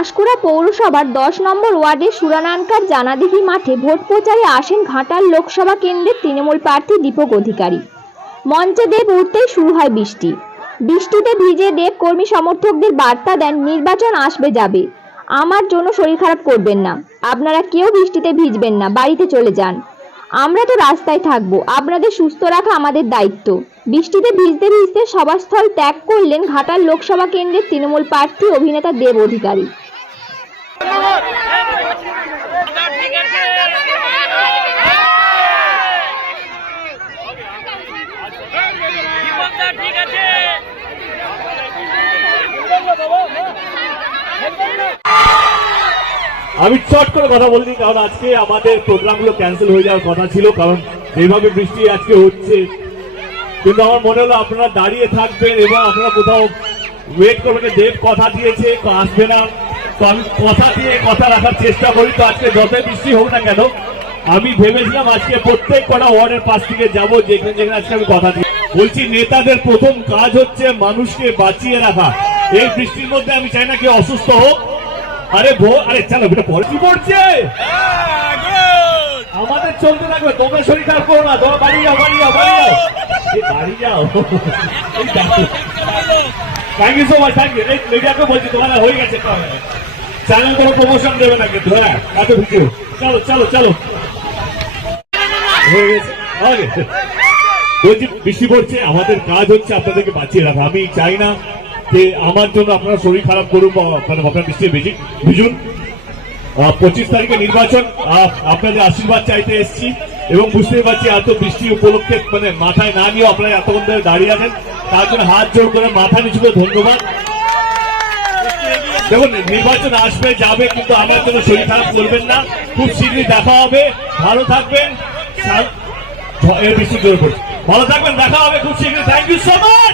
পাঁশকুড়া পৌরসভার 10 নম্বর ওয়ার্ডের সুরানানকার জানাদিঘি মাঠে ভোট প্রচারে আসেন ঘাটাল লোকসভা কেন্দ্রের তৃণমূল প্রার্থী দীপক অধিকারী। মঞ্চে দেব উঠতেই শুরু হয় বৃষ্টি। বৃষ্টিতে ভিজে দেব কর্মী সমর্থকদের বার্তা দেন, নির্বাচন আসবে যাবে, আমার জন্য শরীর খারাপ করবেন না, আপনারা কেউ বৃষ্টিতে ভিজবেন না, বাড়িতে চলে যান, আমরা তো রাস্তায় থাকবো, আপনাদের সুস্থ রাখা আমাদের দায়িত্ব। বৃষ্টিতে ভিজতে ভিজতে সভাস্থল ত্যাগ করলেন ঘাটাল লোকসভা কেন্দ্রের তৃণমূল প্রার্থী অভিনেতা দেব অধিকারী। আমি চট করে কথা বলিনি, কারণ আজকে আমাদের প্রোগ্রামগুলো ক্যান্সেল হয়ে যাওয়ার কথা ছিল, কারণ এইভাবে বৃষ্টি আজকে হচ্ছে। কিন্তু আমার মনে হলো আপনারা দাঁড়িয়ে থাকবেন এবং আপনারা কোথাও ওয়েট করবেন। দেব কথা দিয়েছে আসবে না, তো আমি কথা দিয়ে কথা রাখার চেষ্টা করি। তো আজকে যতই বৃষ্টি হোক না কেন, আমি ভেবেছিলাম আজকে প্রত্যেক কটা ওয়ার্ডের পাশ থেকে যাবো, যেখানে যেখানে আজকে আমি কথা দিই। বলছি, নেতাদের প্রথম কাজ হচ্ছে মানুষকে বাঁচিয়ে রাখা। এই বৃষ্টির মধ্যে আমি চাই না কেউ অসুস্থ হোক। আরে চলো, এটা পরে কি পড়ছে, আমাদের চলতে থাকবে। তোমরা শরীর খারাপ করো না, তোমার বাড়ি যাও, বাড়ি যাও, বাড়ি যাও, বাড়ি যাও। Thank you so much, thank you. মিডিয়াকে বলছি তোমার হয়ে গেছে, চ্যানেল কোনো প্রমোশন দেবে না কিন্তু। হ্যাঁ, এত ভিডিও, চলো চলো চলো, হয়ে গেছে। বলছি, বৃষ্টি পড়ছে, আমাদের কাজ হচ্ছে আপনাদেরকে বাঁচিয়ে রাখা। আমি চাই না যে আমার জন্য আপনারা শরীর খারাপ করুন বা আপনার বৃষ্টি বেশি ভিজুন। 25 তারিখে নির্বাচন, আপনাদের আশীর্বাদ চাইতে এসেছি এবং বুঝতেই পারছি এত বৃষ্টি উপলক্ষে মাথায় না নিয়ে আপনারা এতক্ষণ ধরে দাঁড়িয়ে আছেন, তার জন্য হাত জোর করে মাথা নিচু করে ধন্যবাদ। দেখুন, নির্বাচন আসবে যাবে, কিন্তু আমার জন্য শরীর খারাপ করবেন না। খুব শীঘ্রই দেখা হবে, ভালো থাকবেন। বৃষ্টি জোর পড়ছে, ভালো থাকবেন, দেখা হবে খুব শীঘ্রই। Thank you so much.